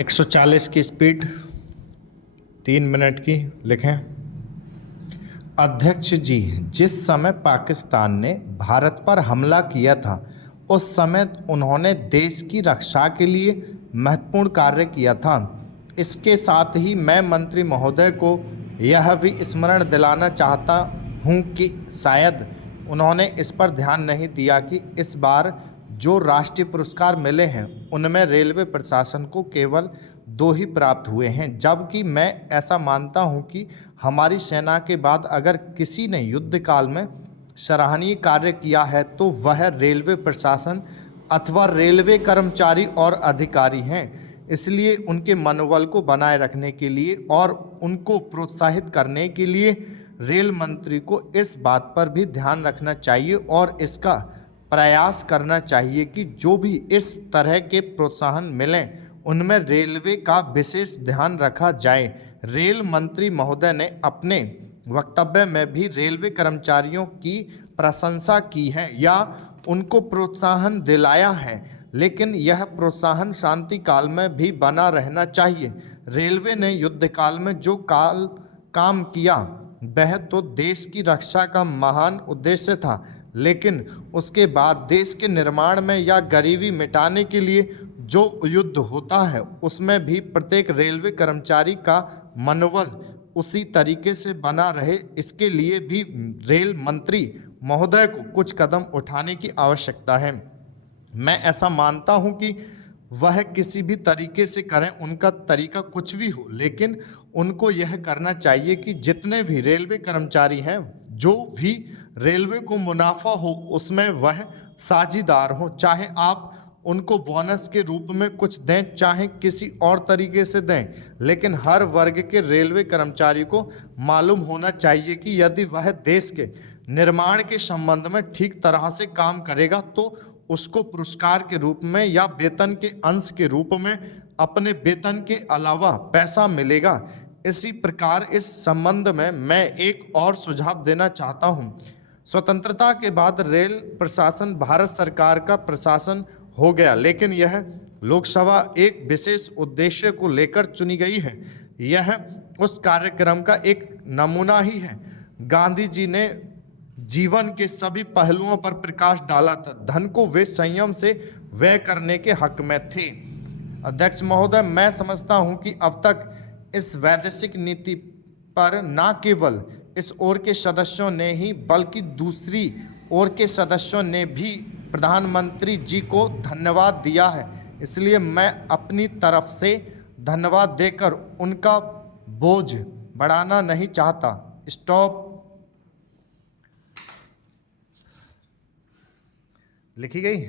140 की speed 3 minute की लिखें। अध्यक्ष जी, जिस समय पाकिस्तान ने भारत पर हमला किया था उस समय उन्होंने देश की रक्षा के लिए महत्वपूर्ण कार्य किया था। इसके साथ ही मैं मंत्री महोदय को यह भी स्मरण दिलाना चाहता हूं कि शायद उन्होंने इस पर ध्यान नहीं दिया कि इस बार जो राष्ट्रीय पुरस्कार मिले हैं उनमें रेलवे प्रशासन को केवल 2 ही प्राप्त हुए हैं, जबकि मैं ऐसा मानता हूं कि हमारी सेना के बाद अगर किसी ने युद्ध काल में सराहनीय कार्य किया है तो वह रेलवे प्रशासन अथवा रेलवे कर्मचारी और अधिकारी हैं। इसलिए उनके मनोबल को बनाए रखने के लिए और उनको प्रोत्साहित करने के लिए रेल मंत्री को इस बात पर भी ध्यान रखना चाहिए और इसका प्रयास करना चाहिए कि जो भी इस तरह के प्रोत्साहन मिलें उनमें रेलवे का विशेष ध्यान रखा जाए। रेल मंत्री महोदय ने अपने वक्तव्य में भी रेलवे कर्मचारियों की प्रशंसा की है या उनको प्रोत्साहन दिलाया है, लेकिन यह प्रोत्साहन शांति काल में भी बना रहना चाहिए। रेलवे ने युद्ध काल में जो काम किया वह तो देश की रक्षा का महान उद्देश्य था, लेकिन उसके बाद देश के निर्माण में या गरीबी मिटाने के लिए जो युद्ध होता है उसमें भी प्रत्येक रेलवे कर्मचारी का मनोबल उसी तरीके से बना रहे, इसके लिए भी रेल मंत्री महोदय को कुछ कदम उठाने की आवश्यकता है। मैं ऐसा मानता हूं कि वह किसी भी तरीके से करें, उनका तरीका कुछ भी हो, लेकिन उनको यह करना चाहिए कि जितने भी रेलवे कर्मचारी हैं, जो भी रेलवे को मुनाफा हो उसमें वह साझीदार हो। चाहे आप उनको बोनस के रूप में कुछ दें, चाहे किसी और तरीके से दें, लेकिन हर वर्ग के रेलवे कर्मचारी को मालूम होना चाहिए कि यदि वह देश के निर्माण के संबंध में ठीक तरह से काम करेगा तो उसको पुरस्कार के रूप में या वेतन के अंश के रूप में अपने वेतन के अलावा पैसा मिलेगा। इसी प्रकार इस संबंध में मैं एक और सुझाव देना चाहता हूं। स्वतंत्रता के बाद रेल प्रशासन भारत सरकार का प्रशासन हो गया, लेकिन यह लोकसभा एक विशेष उद्देश्य को लेकर चुनी गई है। यह उस कार्यक्रम का एक नमूना ही है। गांधी जी ने जीवन के सभी पहलुओं पर प्रकाश डाला था। धन को वे संयम से व्यय करने के हक में थे। अध्यक्ष महोदय, मैं समझता हूं कि अब तक इस वैदेशिक नीति पर न केवल इस ओर के सदस्यों ने ही बल्कि दूसरी ओर के सदस्यों ने भी प्रधानमंत्री जी को धन्यवाद दिया है। इसलिए मैं अपनी तरफ से धन्यवाद देकर उनका बोझ बढ़ाना नहीं चाहता। स्टॉप। लिखी गई।